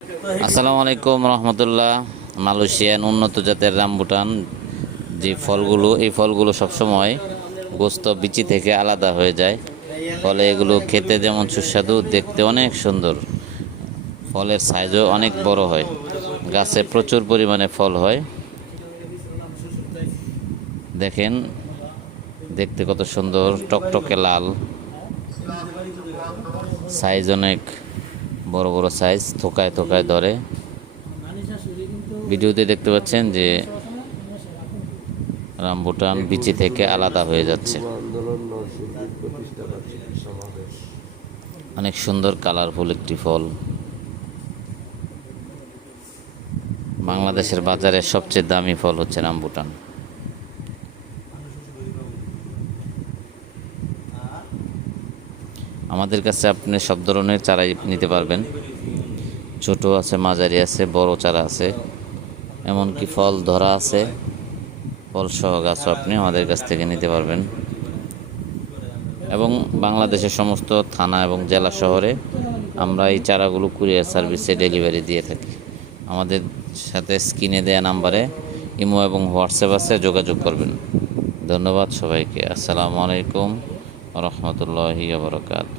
আসসালামু আলাইকুম রহমতুল্লাহ। মালয়েশিয়ান উন্নত জাতের রামবুটান যে ফলগুলো, এই ফলগুলো সবসময় গোস্ত বিচি থেকে আলাদা হয়ে যায়, ফলে এগুলো খেতে যেমন সুস্বাদু, দেখতে অনেক সুন্দর, ফলের সাইজও অনেক বড় হয়, গাছে প্রচুর পরিমাণে ফল হয়। দেখেন, দেখতে কত সুন্দর, টকটকে লাল, সাইজ অনেক বড় বড় সাইজ, থোকায় থোকায় ধরে। ভিডিওতে দেখতে পাচ্ছেন যে রামবুটান বিচি থেকে আলাদা হয়ে যাচ্ছে। অনেক সুন্দর কালারফুল একটি ফল। বাংলাদেশের বাজারে সবচেয়ে দামি ফল হচ্ছে রামবুটান। আমাদের কাছে আপনি সব ধরনের চারাই নিতে পারবেন, ছোট আছে, মাঝারি আছে, বড় চারা আছে, এমনকি ফল ধরা আছে, ফল সহ গাছও আপনি আমাদের কাছ থেকে নিতে পারবেন। এবং বাংলাদেশের সমস্ত থানা এবং জেলা শহরে আমরা এই চারাগুলো কুরিয়ার সার্ভিসে ডেলিভারি দিয়ে থাকি। আমাদের সাথে স্ক্রিনে দেওয়া নাম্বারে ইমো এবং হোয়াটসঅ্যাপ আছে, যোগাযোগ করবেন। ধন্যবাদ সবাইকে। আসসালামু আলাইকুম রহমতুল্লাহি ওয়া বারাকাতুহু।